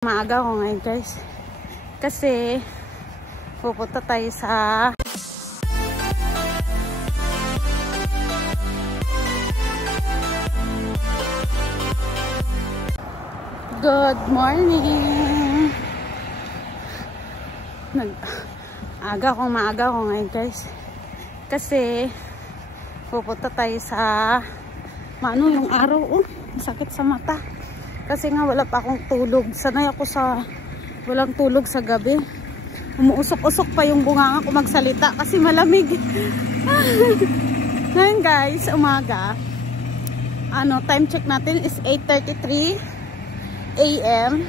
Maaga ko ngayon guys kasi pupunta tayo sa good morning. Maaga ko ngayon guys kasi pupunta tayo sa yung araw sakit sa mata. Kasi nga wala pa akong tulog. Sanay ako sa walang tulog sa gabi. Umuusok-usok pa yung bunganga ko magsalita kasi malamig. Ngayon guys, umaga. Time check natin is 8:33 AM.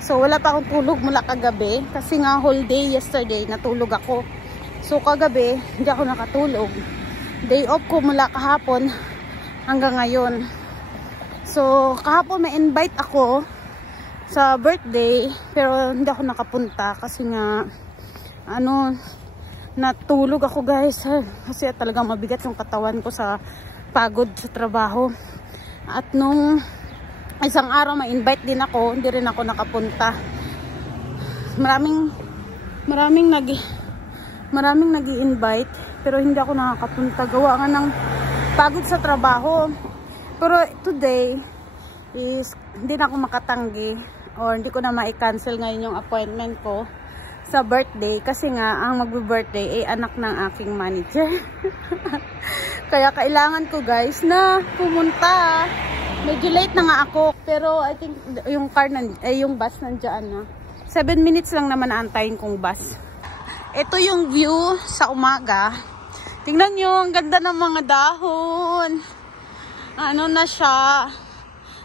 So wala pa akong tulog mula kagabi. Kasi nga whole day yesterday natulog ako. So kagabi, hindi ako nakatulog. Day off ko mula kahapon hanggang ngayon. So, kahapon may invite ako sa birthday, pero hindi ako nakapunta kasi nga, natulog ako guys. Kasi talagang mabigat yung katawan ko sa pagod sa trabaho. At nung isang araw may invite din ako, hindi rin ako nakapunta. Maraming nag-i-invite, pero hindi ako nakakapunta. Gawa nga ng pagod sa trabaho. Pero today is hindi na ako makatanggi or hindi ko na ma-cancel ngayon yung appointment ko sa birthday kasi nga ang magbe-birthday ay anak ng aking manager. Kaya kailangan ko guys na pumunta. Medyo late na nga ako pero I think yung yung bus nandiyan na. 7 minutes lang naman aantayin kong bus. Ito yung view sa umaga. Tingnan nyo, ang ganda ng mga dahon. Na siya,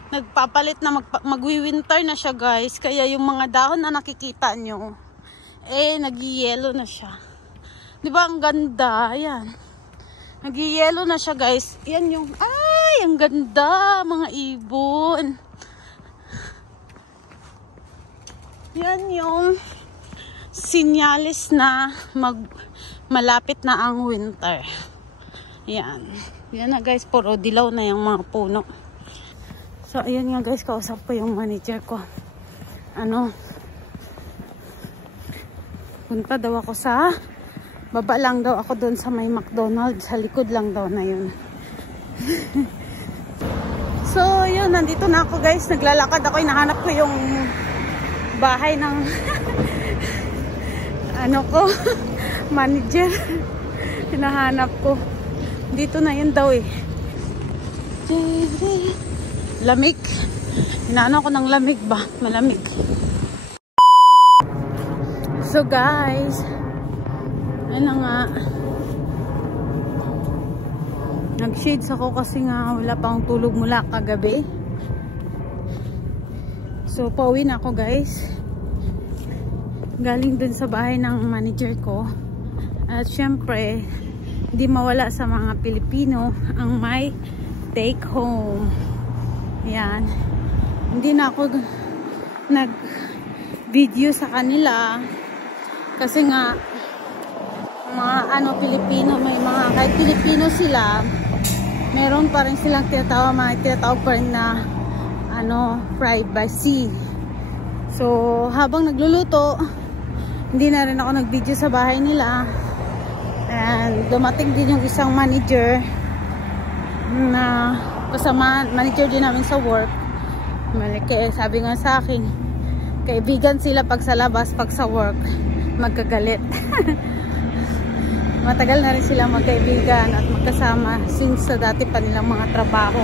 nagpapalit na magwi-winter na siya guys, kaya yung mga dahon na nakikita nyo nag-yellow na siya, di ba? Ang ganda, ayan, nag-yellow na siya guys. Yan yung, ang ganda mga ibon. Yan yung sinyalis na malapit na ang winter. Yan na guys, puro dilaw na yung mga puno. So ayun nga guys, kausap ko yung manager ko. Punta daw ako sa baba lang daw ako doon sa may McDonald's, sa likod lang daw na yun. So yun, nandito na ako guys, naglalakad ako, hinahanap ko yung bahay ng manager. Hinahanap ko. Dito na yun daw Lamig. Hinaano ko ng lamig ba? Malamig. So guys, nga. Nag-shades ako kasi nga wala pang tulog mula kagabi. So pauwi na ako guys. Galing dun sa bahay ng manager ko. At syempre, hindi mawala sa mga Pilipino ang may take home. Yan. Hindi na ako nag-video sa kanila kasi nga mga Pilipino, may mga kahit Pilipino sila, meron pa rin silang tinatawag pa rin na privacy. So habang nagluluto, hindi na rin ako nag-video sa bahay nila. And dumating din yung isang manager na kasama, manager din namin sa work. Sabi nga sa akin, kaibigan sila pag sa labas, pag sa work magkagalit. Matagal na rin sila magkaibigan at magkasama since sa dati pa nilang mga trabaho.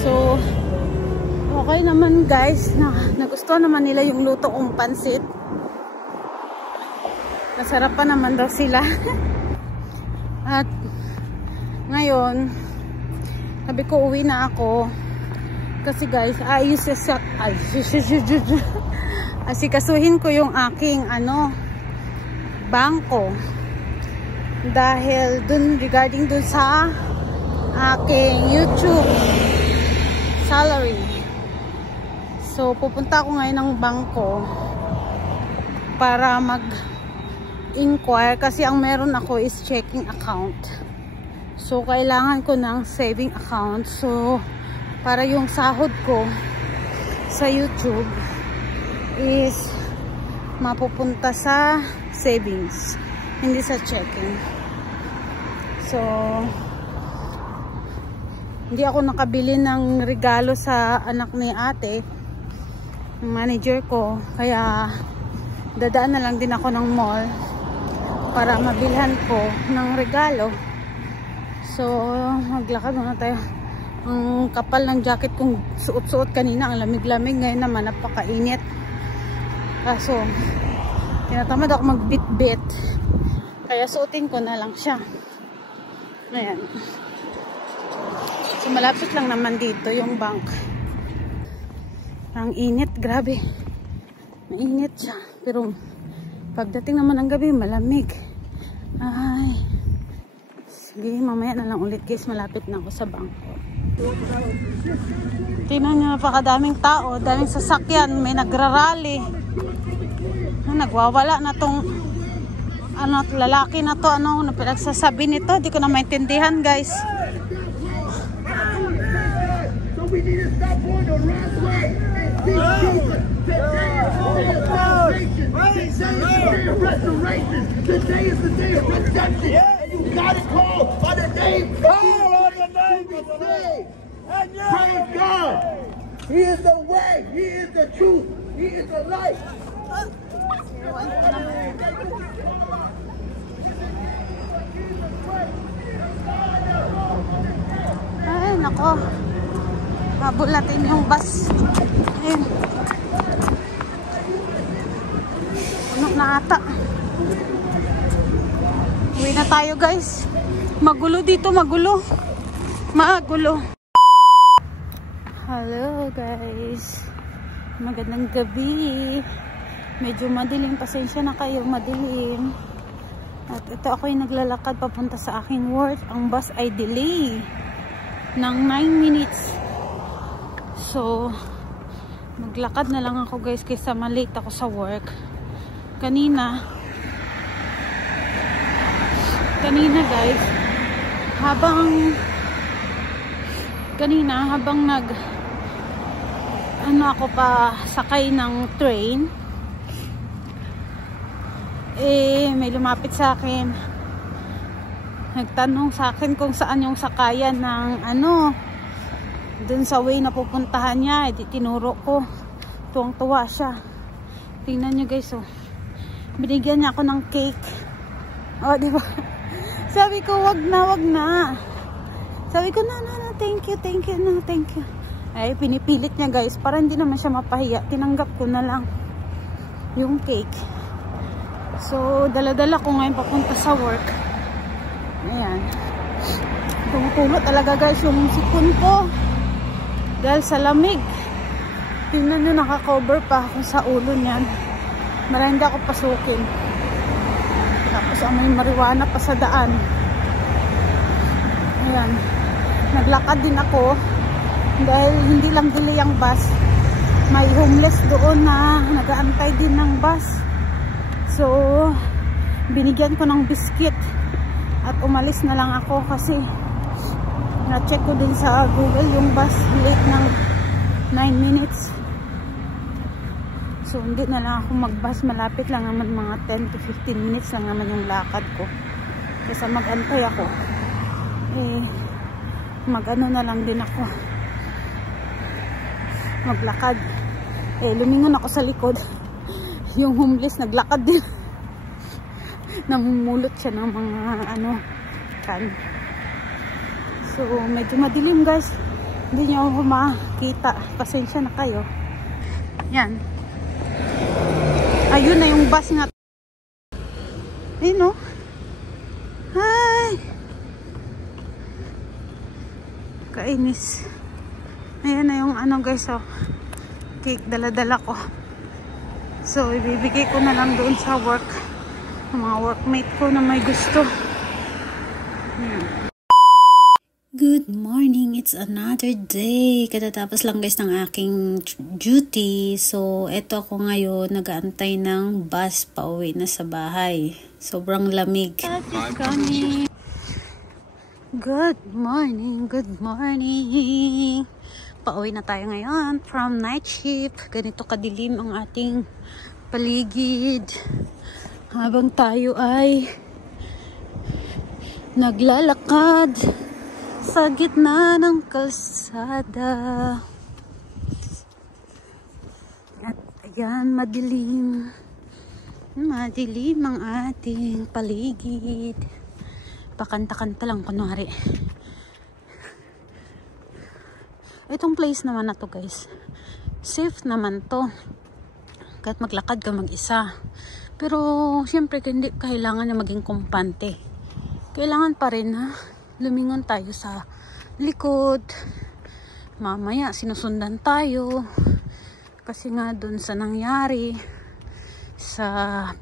So okay naman guys, nagustuhan naman nila yung luto kong pansit. Masarap pa naman daw sila. At ngayon, sabi ko uwi na ako. Kasi guys, asikasuhin ko yung aking bangko. Dahil regarding dun sa aking YouTube salary. So pupunta ako ngayon ng bangko para inquire kasi ang meron ako is checking account. So kailangan ko ng saving account. So para yung sahod ko sa YouTube is mapupunta sa savings, hindi sa checking. So hindi ako nakabili ng regalo sa anak ni ate, ng manager ko, kaya dadaan na lang din ako ng mall para mabilhan ko ng regalo. So maglakad muna tayo. Ang kapal ng jacket kong suot-suot kanina, ang lamig-lamig. Ngayon naman napakainit. Kaso tinatamad ako magbit-bit, kaya suotin ko na lang siya. Ayan. So malapit lang naman dito yung bank. Ang init, grabe. Mainit siya. Pero pagdating naman ng gabi, malamig. Ay. Sige, mamaya na lang ulit guys. Malapit na ako sa bangko. Tingnan nyo, napakadaming tao. Daming sasakyan. May nagrarally. Nagwawala na tong lalaki na to. Ano pinagsasabi nito? Di ko na maintindihan guys. So we need to stop on the right way. Today is the day of redemption. And you got it called by the name. Call on the name of the Lord. Praise God. He is the way. He is the truth. He is the light. Ay, nako. Habol natin yung bus. Ayun. Puno na ata. Uwi na tayo guys. Magulo dito, magulo. Magulo. Hello guys. Magandang gabi. Medyo madilim. Pasensya na kayo, madilim. At ito ako ay naglalakad papunta sa aking work. Ang bus ay delay ng 9 minutes. So maglakad na lang ako guys kaysa malate ako sa work. Kanina guys, habang ako pa sakay ng train, may lumapit sa akin, nagtanong sa akin kung saan yung sakayan ng dun sa way na pupuntahan niya. Tinuro ko, tuwang-tuwa siya. Tingnan nyo guys, binigyan niya ako ng cake. Diba? Sabi ko wag na. Sabi ko na, thank you na, thank you. Ay, pinipilit niya guys para hindi naman siya mapahiya. Tinanggap ko na lang yung cake. So dala-dala ko ngayon papunta sa work. Ayan, tumutulo talaga guys yung sipon ko dahil sa lamig. Tingnan nyo, naka-cover pa ako sa ulo niyan. Marami hindi ako pasukin. Tapos may marijuana pa sa daan. Ayan, naglakad din ako dahil hindi lang delay ang bus. May homeless doon na nag-aantay din ng bus. So binigyan ko ng biscuit at umalis na lang ako kasi na-check ko din sa Google yung bus late ng 9 minutes. So hindi na lang ako mag-bus. Malapit lang naman, mga 10 to 15 minutes lang naman yung lakad ko. Kasi mag-antay ako, mag-ano na lang din ako, maglakad. Lumingon ako sa likod. Yung homeless naglakad din. Namumulot siya ng mga kan. So medyo madilim guys, hindi nyo ako makita, pasensya na kayo. Yan, ayun na yung bus nga. Ayun, hi, kainis. Ayan na yung guys, cake dala-dala ko. So ibibigay ko na lang doon sa work, mga workmate ko na may gusto. Good morning, it's another day. Katatapos lang guys ng aking duty. So eto ako ngayon, nag-aantay ng bus pauwi na sa bahay. Sobrang lamig. Good morning, good morning. Pauwi na tayo ngayon from night shift. Ganito kadilim ang ating paligid. Habang tayo ay naglalakad sa gitna ng kalsada. At ayan, madilim. Madilim ang ating paligid. Pakanta-kanta lang kunwari. Itong place naman na to guys, safe naman to. Kahit maglakad ka mag-isa. Pero syempre hindi kailangan na maging kumpante. Kailangan pa rin na lumingon tayo sa likod. Mamaya sinusundan tayo. Kasi nga dun sa nangyari sa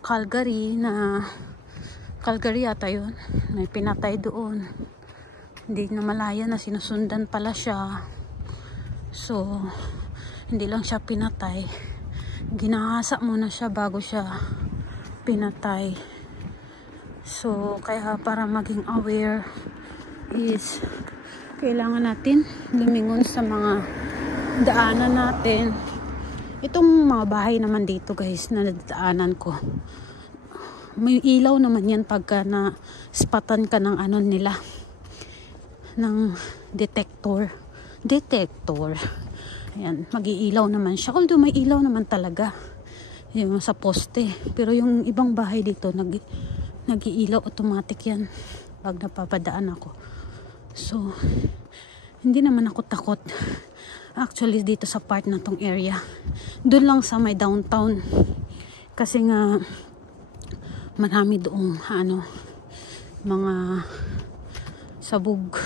Calgary yata yun. May pinatay doon. Hindi na malaya na sinusundan pala siya. So, hindi lang siya pinatay. Ginahasa muna siya bago siya pinatay. So, kaya para maging aware is kailangan natin lumingon sa mga daanan natin. Itong mga bahay naman dito guys na nadaanan ko. May ilaw naman yan pagka na-spotan ka ng ano nila. Ng detector. Ayan, mag-iilaw naman siya. Although may ilaw naman talaga. Yung sa poste. Pero yung ibang bahay dito, nag-iilaw automatic yan. Pag napapadaan ako. So, hindi naman ako takot. Actually, dito sa part na tong area. Doon lang sa may downtown. Kasi nga, marami doong, mga sabog.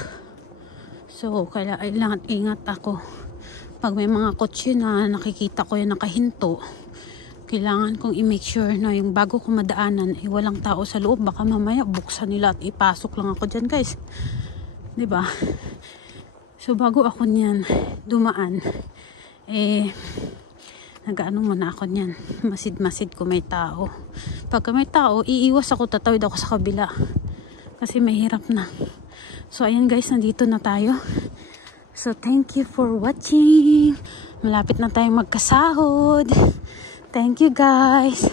So, kailangan ingat ako. Pag may mga kotse na nakikita ko yung nakahinto, kailangan kong i-make sure na yung bago ko madaanan, walang tao sa loob. Baka mamaya buksan nila at ipasok lang ako dyan guys. Diba? So, bago ako niyan dumaan, nag-ano muna ako niyan. Masid-masid ko may tao. Pagka may tao, iiwas ako, tatawid ako sa kabila. Kasi mahirap na. So, ayan guys, nandito na tayo. So, thank you for watching. Malapit na tayong magkasahod. Thank you guys.